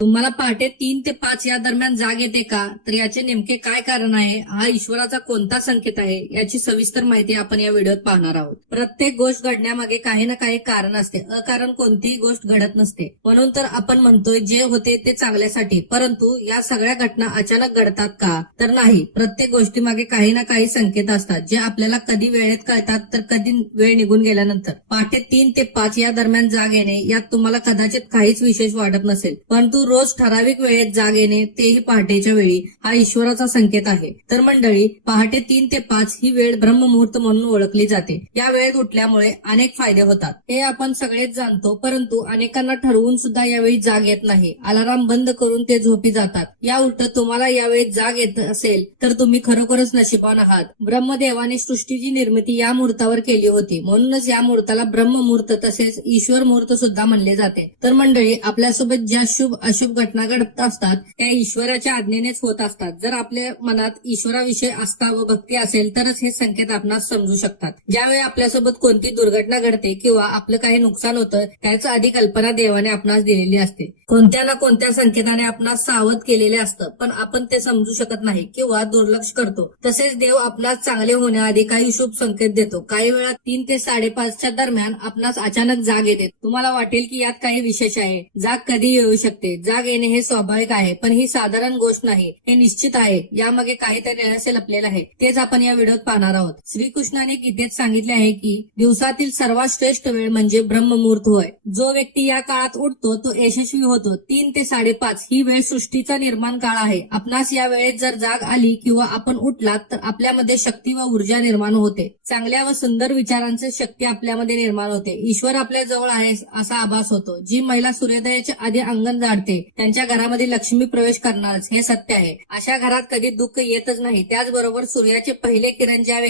तुम्हाला पहाटे तीन ते पाच या दरम्यान जाग येते का? तर याचे नेमके काय कारण आहे? हा ईश्वराचा कोणता संकेत आहे? याची सविस्तर माहिती आपण या व्हिडिओत पाहणार आहोत. प्रत्येक गोष्ट घडण्यामागे काही ना काही कारण असते. अकारण कोणतीही गोष्ट घडत नसते. म्हणून तर आपण म्हणतोय जे होते ते चांगल्यासाठी. परंतु या सगळ्या घटना अचानक घडतात का? तर नाही. प्रत्येक गोष्टीमागे काही ना काही संकेत असतात जे आपल्याला कधी वेळेत कळतात तर कधी वेळ निघून गेल्यानंतर. पहाटे तीन ते पाच या दरम्यान जाग येणे यात तुम्हाला कदाचित काहीच विशेष वाटत नसेल. परंतु रोज ठराविक वेळेत जाग येणे तेही पहाटेच्या वेळी हा ईश्वराचा संकेत आहे. तर मंडळी पहाटे तीन ते पाच ही वेळ ब्रह्ममुहूर्त म्हणून ओळखली जाते. या वेळेत उठल्यामुळे अनेक फायदे होतात. हे आपण सगळेच जाणतो परंतु अनेकांना ठरवून सुद्धा यावेळी जाग येत नाही. अलाराम बंद करून ते झोपी जातात. या उलट तुम्हाला यावेळी जाग येत असेल तर तुम्ही खरोखरच नशिबान आहात. ब्रह्मदेवाने सृष्टीची निर्मिती या मुहूर्तावर केली होती. म्हणूनच या मुहूर्ताला ब्रह्ममुहूर्त तसेच ईश्वर मुहूर्त सुद्धा म्हणले जाते. तर मंडळी आपल्यासोबत ज्या शुभ अशुभ घटना घडत असतात त्या ईश्वराच्या आज्ञेनेच होत असतात. जर आपल्या मनात ईश्वराविषयी आस्था व भक्ती असेल तरच हे संकेत आपणास समजू शकतात. ज्यावेळी आपल्यासोबत कोणती दुर्घटना घडते किंवा आपलं काही नुकसान होतं त्याचं आधी कल्पना देवाने आपणास दिलेली असते. कोणत्या ना कोणत्या संकेताने आपणास सावध केलेले असतं पण आपण ते समजू शकत नाही किंवा दुर्लक्ष करतो. तसेच देव आपणास चांगले होण्याआधी काही शुभ संकेत देतो. काही वेळा तीन ते साडेपाचच्या दरम्यान आपणास अचानक जाग येते. तुम्हाला वाटेल की यात काही विशेष आहे. जाग कधी येऊ शकते. जाग येणे हे स्वाभाविक आहे पण ही साधारण गोष्ट नाही हे निश्चित आहे. यामागे काहीतरी रहस्य लपलेलं आहे. तेच आपण या व्हिडिओत पाहणार आहोत. श्रीकृष्णाने गीतेत सांगितले आहे की दिवसातील सर्वात श्रेष्ठ वेळ म्हणजे ब्रह्ममुहूर्त होय. जो व्यक्ती या काळात उठतो तो यशस्वी होतो. तीन ते साडेपाच ही वेळ सृष्टीचा निर्माण काळ आहे. आपणास या वेळेत जर जाग आली किंवा आपण उठलात तर आपल्यामध्ये शक्ती व ऊर्जा निर्माण होते. चांगल्या व सुंदर विचारांचे शक्ती आपल्यामध्ये निर्माण होते. ईश्वर आपल्या जवळ आहे असा आभास होतो. जी महिला सूर्योदयाच्या आधी अंगण असते त्यांच्या घरामध्ये लक्ष्मी प्रवेश करणारच हे सत्य आहे. अशा घरात कधी दुःख येतच नाही. त्याचबरोबर सूर्याचे पहिले किरण ज्या